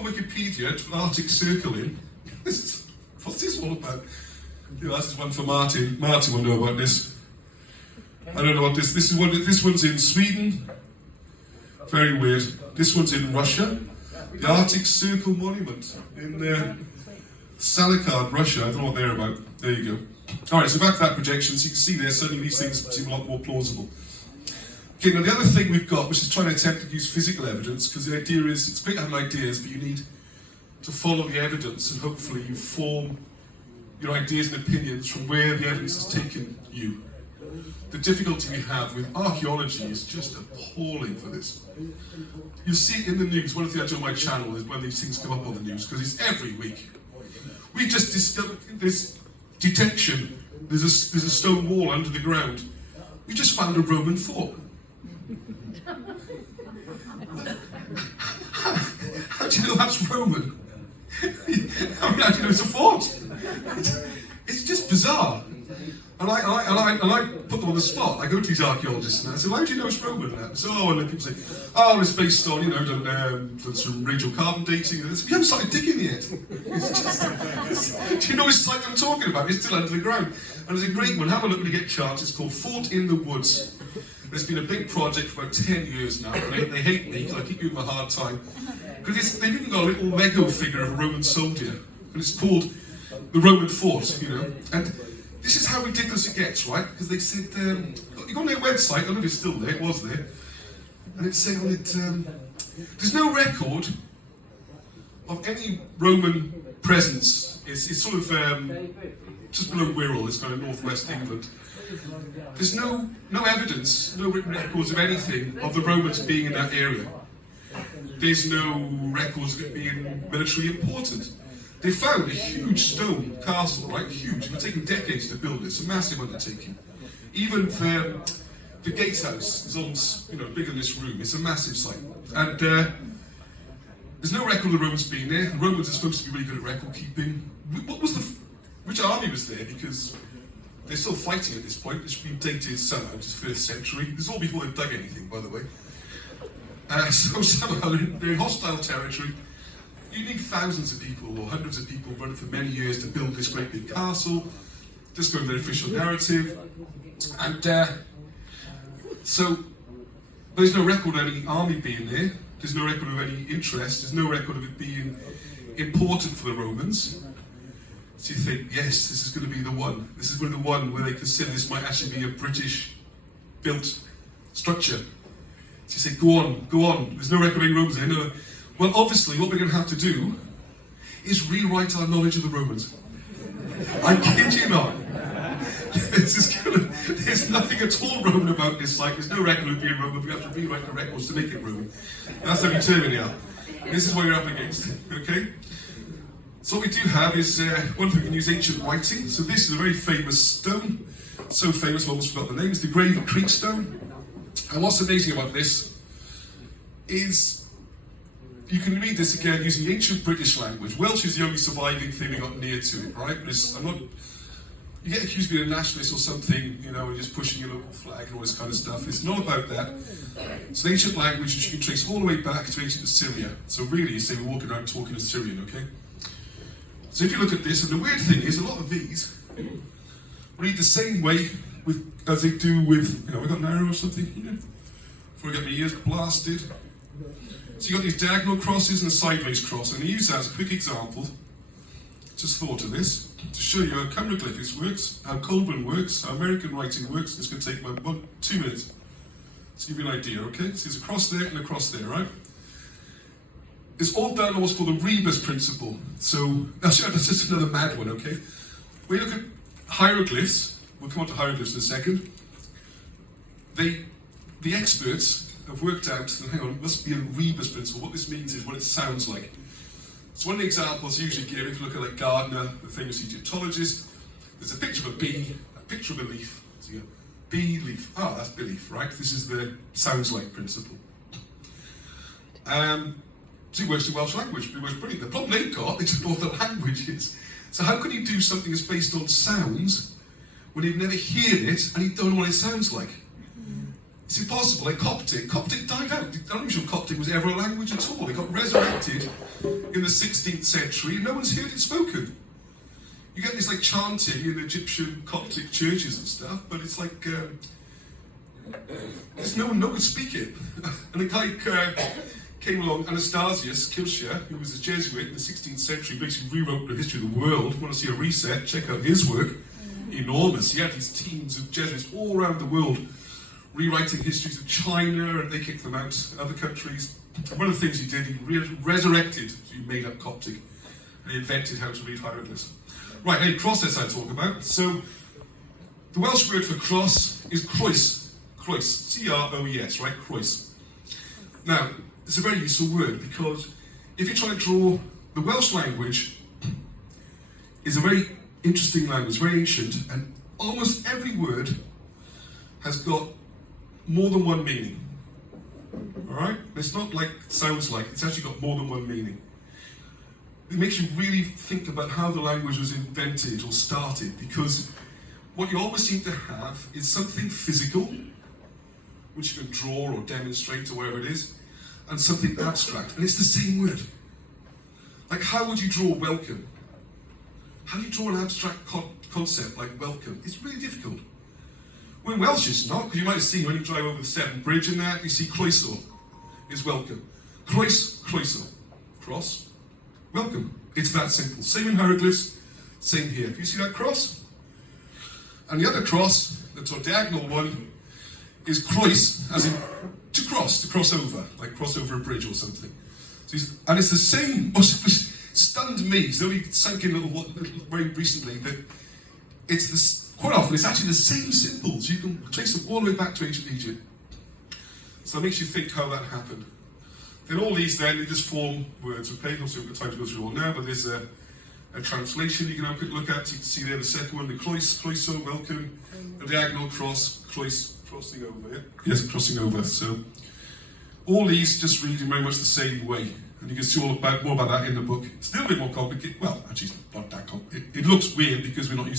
on Wikipedia, to Arctic Circle in. What's this all about? You know, this is one for Martin. Martin will know about this. I don't know what this. This one's in Sweden. Very weird. This one's in Russia. The Arctic Circle Monument in Salikard, Russia. I don't know what they're about. There you go. All right, so back to that projection. So you can see there, suddenly these things seem a lot more plausible. Okay, now the other thing we've got, which is trying to attempt to use physical evidence, because the idea is, it's great having ideas, but you need to follow the evidence, and hopefully you form your ideas and opinions from where the evidence has taken you. The difficulty we have with archaeology is just appalling for this. You see it in the news. One of the things I do on my channel is when these things come up on the news, because it's every week. We just discovered this detection. There's a stone wall under the ground. We just found a Roman fort. How do you know that's Roman? I mean, how do you know it's a fort? It's just bizarre. And I put them on the spot. I go to these archaeologists and I say, "Why do you know it's Roman?" And so, and then people say, "Oh, it's based on, done some radiocarbon dating." And I say, "We haven't started digging yet." Do you know which site I'm talking about? It's still under the ground. And there's a great one. Have a look when you get a chance. It's called Fort in the Woods. It's been a big project for about 10 years now. And they hate me because I keep giving them a hard time. Because they've even got a little Lego figure of a Roman soldier. And it's called the Roman Fort, And this is how ridiculous it gets, right? Because they said, you go on their website, I don't know if it's still there, it was there, and it's saying on it, there's no record of any Roman presence. It's sort of just below Wirral, it's kind of northwest England. There's no evidence, no written records of anything of the Romans being in that area. There's no records of it being military important. They found a huge stone castle, right? Huge. It's taken decades to build it. It's a massive undertaking. Even the gatehouse is almost, bigger than this room. It's a massive site. And there's no record of the Romans being there. The Romans are supposed to be really good at record keeping. Which army was there? Because they're still fighting at this point. It's been dated somehow, it's 1st century. This is all before they've dug anything, by the way. So somehow they're in hostile territory. You need thousands of people or hundreds of people running for many years to build this great big castle, just going with their official narrative. And so there's no record of any army being there, there's no record of any interest, there's no record of it being important for the Romans. So you think, yes, this is going to be the one. This is going to be the one where they consider this might actually be a British-built structure. So you say, go on, there's no record of any Romans there. No. Well, obviously, what we're going to have to do is rewrite our knowledge of the Romans. I kid you not. There's nothing at all Roman about this site. There's no record of being Roman. We have to rewrite the records to make it Roman. That's how determined they are. This is what you're up against, okay? So what we do have is, one thing we can use ancient writing. So this is a very famous stone. So famous, I almost forgot the name. It's the Grail Creek stone. And what's amazing about this is, you can read this again using the ancient British language. Welsh is the only surviving thing we got near to it, right? You get accused of being a nationalist or something, and just pushing your local flag and all this kind of stuff. It's not about that. It's an ancient language which you can trace all the way back to ancient Assyria. So really, you say we're walking around talking Assyrian, okay? So if you look at this, and the weird thing is, a lot of these read the same way as they do with, we got an arrow or something here, before I get my ears blasted. So you've got these diagonal crosses and a sideways cross, and I use that as a quick example. Just thought of this to show you how hieroglyphics works, how Colburn works, how American writing works. It's going to take about 2 minutes to give you an idea, okay? So there's a cross there and a cross there, right? It's all done on what's called the rebus principle. So, actually, that's just another mad one, okay? When you look at hieroglyphs, we'll come on to hieroglyphs in a second, the experts have worked out, hang on, must be a rebus principle. What this means is what it sounds like. So one of the examples usually give, if you look at like Gardner, the famous Egyptologist, there's a picture of a bee, a picture of a leaf. So you go, bee, leaf. Ah, that's belief, right? This is the sounds like principle. So it works in Welsh language, it works brilliant. The problem they've got, they don't know what the language is. So how can you do something that's based on sounds when you've never heard it and you don't know what it sounds like? It's impossible. Like Coptic died out. The unusual Coptic was ever a language at all. It got resurrected in the 16th century, and no one's heard it spoken. You get this like chanting in Egyptian Coptic churches and stuff, but it's like there's no one could speak it. And a guy came along, Anastasius Kircher, who was a Jesuit in the 16th century, basically rewrote the history of the world. If you want to see a reset, check out his work. Enormous. He had these teams of Jesuits all around the world rewriting histories of China, and they kicked them out, other countries. One of the things he did, he resurrected, so he made up Coptic, and he invented how to read hieroglyphs. Right, a process I talk about. So, the Welsh word for cross is croes. Croes. C-R-O-E-S, right? Croes. Now, it's a very useful word because if you try to draw, the Welsh language is a very interesting language, very ancient, and almost every word has got more than one meaning. Alright? It's not like it sounds like, it's actually got more than one meaning. It makes you really think about how the language was invented or started, because what you always seem to have is something physical, which you can draw or demonstrate or whatever it is, and something abstract, and it's the same word. Like, how would you draw welcome? How do you draw an abstract concept like welcome? It's really difficult. Well, in Welsh it's not, because you might have seen when you drive over the Severn Bridge and that, you see croeso is welcome. Croeso. Cross, welcome. It's that simple. Same in hieroglyphs, same here. If you see that cross, and the other cross, the diagonal one, is croes, as in to cross over, like cross over a bridge or something. So and it's the same, which stunned me, it's only sunk in a little very recently, that it's this, quite often it's actually the same symbols. You can trace them all the way back to ancient Egypt. So it makes you think how that happened. Then all these then, they just form words, okay? Obviously we've got time to go through all now, but there's a translation you can have a quick look at. You can see there the second one, the croeso, welcome, the diagonal cross, crossing over, yeah? Yes, crossing over. So all these just read in very much the same way. And you can see more about that in the book. It's a little bit more complicated. Well, actually, it's not that complicated. It looks weird because we're not used